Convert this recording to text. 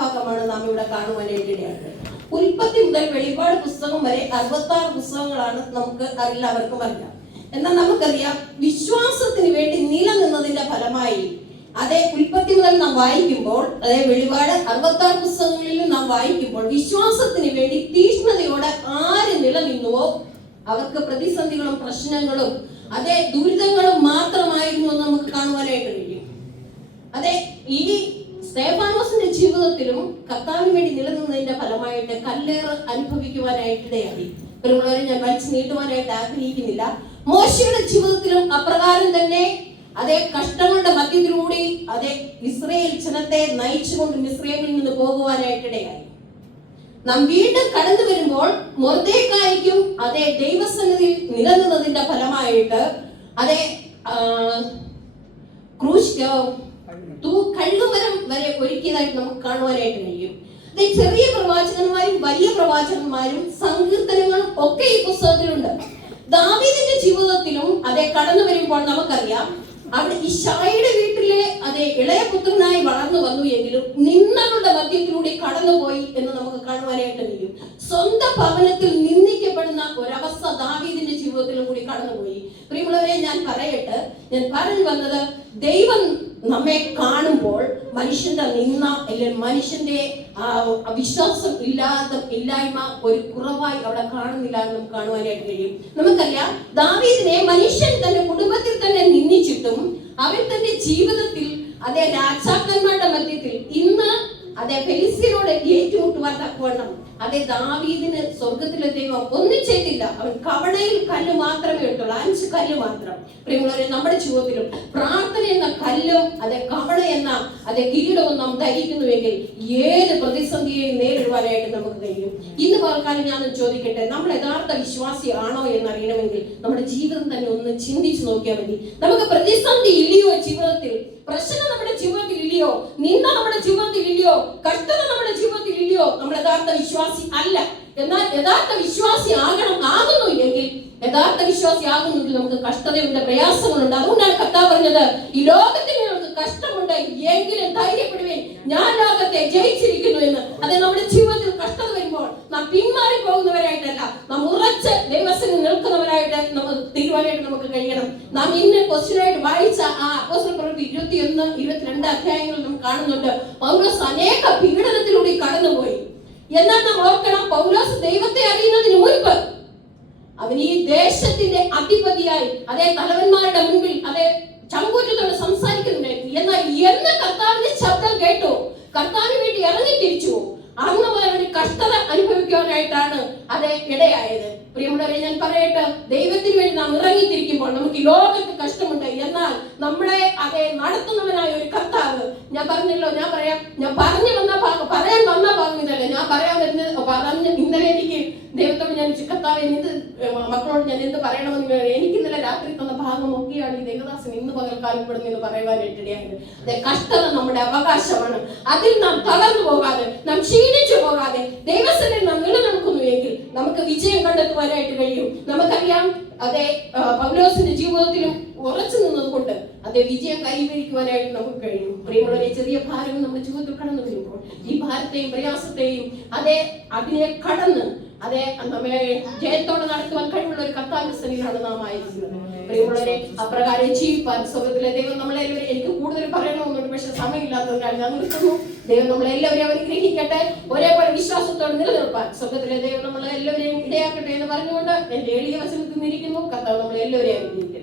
ഭാഗമാണ് നാം ഇവിടെ കാണുവാനായിട്ടിടയാണ്. ഉൽപ്പത്തി മുതൽ വെളിപാട് പുസ്തകം വരെ 66 പുസ്തകങ്ങളാണ് നമുക്ക് എല്ലാവർക്കും അറിയാം. എന്നാൽ നമുക്കറിയാം, വിശ്വാസത്തിന് വേണ്ടി നിലനിന്നതിന്റെ ഫലമായി അതേ ഉൽപ്പത്തി മുതൽ നാം വായിക്കുമ്പോൾ, അതേ വെളിപാട് 66 പുസ്തകങ്ങളിലും നാം വായിക്കുമ്പോൾ, വിശ്വാസത്തിന് വേണ്ടി തീഷ്ണതയോടെ ആര് നിലനിന്നുവോ അവർക്ക് പ്രതിസന്ധികളും പ്രശ്നങ്ങളും അതേ ദുരിതങ്ങളും മാത്രമായിരുന്നു എന്ന് നമുക്ക് കാണുവാനായിട്ട് കഴിയും. അതെ, ഈ സ്തേഫാനോസിന്റെ ജീവിതത്തിലും കർത്താവിന് വേണ്ടി നിലനിന്നതിന്റെ ഫലമായിട്ട് കല്ലേറ് അനുഭവിക്കുവാനായിട്ടിടയായി. പ്രിയമുള്ളവരെ, ഞാൻ വലിച്ചു നീട്ടുവാനായിട്ട് ആഗ്രഹിക്കുന്നില്ല. മോശയുടെ ജീവിതത്തിലും അപ്രകാരം തന്നെ അതേ കഷ്ടങ്ങളുടെ മധ്യത്തിലൂടെ അതേ ഇസ്രായേൽ ജനത്തെ നയിച്ചുകൊണ്ട് മിസ്രയീമിൽ നിന്ന് പോകുവാനായിട്ടിടയായി. നാം വീണ്ടും കടന്നു വരുമ്പോൾ മൊർദെഖായിക്കും അതേ ദൈവസന്നിധിയിൽ നിലനിന്നതിന്റെ ഫലമായിട്ട് അതേ കഴുകുമരം വരെ ഒരുക്കിയതായിട്ട് നമുക്ക് കാണുവാനായിട്ട് കഴിയും. അതേ ചെറിയ പ്രവാചകന്മാരും വലിയ പ്രവാചകന്മാരും സങ്കീർത്തനങ്ങളും ഒക്കെ ഈ പുസ്തകത്തിലുണ്ട്. ദാവീദിന്റെ ജീവിതത്തിലും അതേ കടന്നു വരുമ്പോൾ നമുക്കറിയാം, അവിടെ ഇശായിയുടെ വീട്ടിലെ അതേ ഇളയ പുത്രനായി വളർന്നു വന്നു എങ്കിലും നിന്ദകളുടെ മധ്യത്തിലൂടെ കടന്നുപോയി എന്ന് നമുക്ക് കാണുവാനായിട്ട് കഴിയും. സ്വന്തം ഭവനത്തിൽ നിന്ദിക്കപ്പെടുന്ന ഒരവസ്ഥ ദാവീദിന്റെ ജീവിതത്തിലും കൂടി കടന്നുപോയി. പ്രിയമുള്ളവരെ, ഞാൻ പറഞ്ഞു വന്നത്, ദൈവം നമ്മെ കാണുമ്പോൾ മനുഷ്യന്റെ നിന്ന അല്ലെങ്കിൽ മനുഷ്യന്റെ വിശ്വാസം ഇല്ലായ്മ ഒരു കുറവായി അവിടെ കാണുന്നില്ല എന്ന് നമുക്ക് കാണുവാനായിട്ട് കഴിയും. നമുക്കറിയാം, ദാവീദിനെ മനുഷ്യൻ തന്റെ കുടുംബത്തിൽ തന്നെ നിന്ദിച്ചിട്ടും അവൻ തന്റെ ജീവിതത്തിൽ അതേ രാജാക്കന്മാരുടെ മധ്യത്തിൽ ഇന്ന് അതേ ഫെലിസ്ത്യനോട് ഏറ്റുമുട്ടുവാൻ തക്കവണ്ണം അതേ ദാവീദിന് സ്വർഗത്തിലെ ദൈവം ഒന്നും ചെയ്തില്ല. അവൻ കവണയിൽ കല്ല് മാത്രമേ എടുത്തുള്ളൂ, 5 കല്ല് മാത്രം. പ്രിയമുള്ളവരെ, നമ്മുടെ ജീവിതത്തിലും പ്രാർത്ഥന എന്ന കല്ലും അതേ കവണ എന്ന അതേ കിരീടവും നാം ധരിക്കുന്നുവെങ്കിൽ ഏത് പ്രതിസന്ധിയെയും നേരിടുവാനായിട്ട് നമുക്ക് കഴിയും. ഇന്ന് പകൽക്കാലം ഞാൻ ചോദിക്കട്ടെ, നമ്മൾ യഥാർത്ഥ വിശ്വാസിയാണോ എന്നറിയണമെങ്കിൽ നമ്മുടെ ജീവിതം തന്നെ ഒന്ന് ചിന്തിച്ചു നോക്കിയാൽ മതി. നമുക്ക് പ്രതിസന്ധി ഇല്ലയോ ജീവിതത്തിൽ? പ്രശ്നം നമ്മുടെ ജീവിതത്തിൽ ഇല്ലയോ? നിന്ന നമ്മുടെ ജീവിതത്തിൽ ഇല്ലയോ? കഷ്ടത നമ്മുടെ ജീവിതത്തിൽ ഇല്ലയോ? നമ്മൾ യഥാർത്ഥ വിശ്വാസി അല്ല. എന്നാൽ യഥാർത്ഥ വിശ്വാസി ആകുന്നു എങ്കിൽ നമുക്ക് കഷ്ടതയുണ്ട്, പ്രയാസങ്ങളുണ്ട്. അതുകൊണ്ടാണ് കർത്താവ് പറഞ്ഞത്, ഈ ലോകത്തിൽ നിങ്ങൾക്ക് കഷ്ടമുണ്ട് എങ്കിലും ധൈര്യപ്പെടുവേൻ, ഞാൻ ലോകത്തെ ജയിച്ചിരിക്കുന്നു എന്ന്. അത് നമ്മുടെ ജീവിതത്തിൽ കഷ്ടത വരുമ്പോൾ നാം പിന്മാറി പോകുന്നവരായിട്ടല്ല, നാം ഉറച്ച് ദൈവത്തിന് നിൽക്കുന്നവരായിട്ട് നമുക്ക് തീരുവാനായിട്ട് നമുക്ക് കഴിയണം. നാം ഇന്ന് ക്വസ്റ്റ്യനായിട്ട് വായിച്ച ആ അപ്പോസ്തല പ്രവൃത്തി 21, 22 അധ്യായങ്ങൾ നാം കാണുന്നുണ്ട്. പൗലോസ് അനേക പീഡനത്തിലൂടെ കടന്നുപോയി. എന്നാൽ നാം ഓർക്കണം, പൗലോസ് ദൈവത്തെ അറിയുന്നതിന് മുൻപ് അവൻ ഈ ദേശത്തിന്റെ അധിപതിയായി അതേ തലവന്മാരുടെ മുൻപിൽ അതേ ചങ്കൂറ്റത്തോട് സംസാരിക്കുന്നുണ്ടായിരുന്നു. എന്നാൽ എന്ന് കർത്താവിന്റെ ശബ്ദം കേട്ടു, കർത്താവിന് വേണ്ടി ഇറങ്ങി തിരിച്ചു, അന്ന് മുതൽ ഒരു കഷ്ടത അനുഭവിക്കാനായിട്ടാണ് അതേ ഇടയായത്. പ്രിയമുള്ളവരെ, ഞാൻ പറയട്ടെ, ദൈവത്തിന് വേണ്ടി നാം ഇറങ്ങിത്തിരിക്കുമ്പോൾ നമുക്ക് ഈ ലോകത്ത് കഷ്ടമുണ്ട്. എന്നാൽ നമ്മളെ അതേ നടത്തുന്നവനായ ഒരു കർത്താവ്, ഞാൻ പറഞ്ഞല്ലോ, ഞാൻ പറയാൻ വന്ന ഭാഗം ഇതല്ല. ഞാൻ പറയാൻ പറഞ്ഞ് ഇന്നലെ എനിക്ക് ദൈവത്തോട് ഞാൻ കർത്താവ് മക്കളോട് ഞാൻ എന്ത് പറയണമെന്ന് എനിക്ക് ഇന്നലെ രാത്രി തന്ന ഭാഗം ഒക്കെയാണ് ഈ ദേവദാസൻ ഇന്ന് പകൽക്കാലം പെടുന്നെന്ന് പറയുവാനായിട്ടിടയായത്. കഷ്ടത നമ്മുടെ അവകാശമാണ്. അതിൽ നാം തളർന്നു പോകാതെ, നാം ക്ഷീണിച്ചു പോകാതെ ദൈവസന്നിധിയിൽ നാം നിലനിൽക്കുന്നു എങ്കിൽ നമുക്ക് വിജയം കണ്ടെത്തുവാനായിട്ട് കഴിയും. നമുക്കറിയാം, അതേ പൗലോസിന്റെ ജീവിതത്തിലും ഉറച്ചു നിന്നതുകൊണ്ട് അതേ വിജയം കൈവരിക്കുവാനായിട്ട് നമുക്ക് കഴിയും. പ്രിയമുള്ളവരെ, ചെറിയ ഭാരം നമ്മുടെ ജീവിതത്തിൽ കടന്നു വരുമ്പോൾ ഈ ഭാരത്തെയും പ്രയാസത്തെയും അതിനെ കടന്ന് അതേ നമ്മളെ ജയത്തോടെ നടത്തുവാൻ കഴിവുള്ള ഒരു കർത്താവിന്റെ സന്നിധിയിലാണ് നാം ആയിരിക്കുന്നത്. പ്രിയമുള്ളവരെ, അപ്രകാരം ജീവിപ്പാൻ സ്വർഗ്ഗത്തിലെ ദൈവം നമ്മളെല്ലാവരും, എനിക്ക് കൂടുതൽ പറയണമെന്നുണ്ട്, പക്ഷെ സമയമില്ലാത്തതിനാൽ ഞാൻ നിർത്തുന്നു. ദൈവം നമ്മളെല്ലാവരെയും അനുഗ്രഹിക്കട്ടെ. ഒരേപോലെ വിശ്വാസത്തോടെ നിലനിർത്താൻ സ്വർഗ്ഗത്തിലെ ദൈവം നമ്മളെല്ലാവരെയും ഇടയാക്കട്ടെ എന്ന് പറഞ്ഞുകൊണ്ട് എന്റെ എളിയ വചനത്തിൽ നിന്നിരിക്കുന്നു. കർത്താവ് നമ്മളെല്ലാവരെയും അനുഗ്രഹിക്കട്ടെ.